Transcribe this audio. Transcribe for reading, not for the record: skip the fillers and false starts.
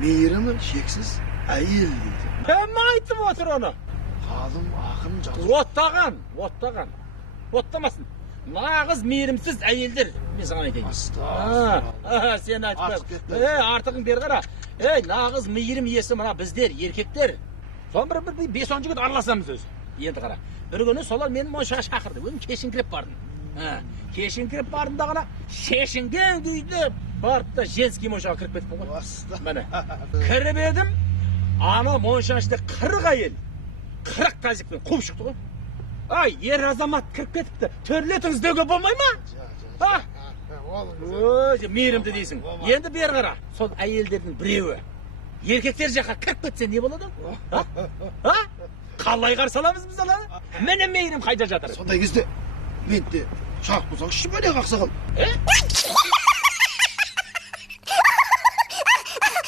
мейірімі шексіз әйел дейді. Кім айтып отыр оны? Ғалым ақын жазып. Оттаған. Оттамасын. Нағыз мейірімсіз әйелдер. Мен саған айтайын. Астағфиралла. Сен айтып Артық кет. кетті. Артығын бер қара. Нағыз мейірім иесі мына біздер, еркектер. Сон бір 5-10 жігіт араласамыз өзі. Енді қара. Bir күні солар мені моншаға шақырды. Өзім кешіңкіреп бардым. Кешіңкіреп бардым да ғана шешінген күйді барып та женский моншаға кіріп кетіппін ғой. Міне. Кіріп едім, ана моншаның ішінде 40 әйел, 40 тазикпен қуып шықты ғой. Ай, ер азамат кіріп кетіпті. Төрлетіңіз деуге болмай ма? Өзі мейірімді дейсің. Енді бер қара. Сол әйелдердің біреуі еркектер жаққа кіріп кетсе не болады? Қалай қарсы аламыз біз ана? Міне мейірім қайда жатыр? Сондай кезде мен де шақ болсақ шыбелек ақсақал.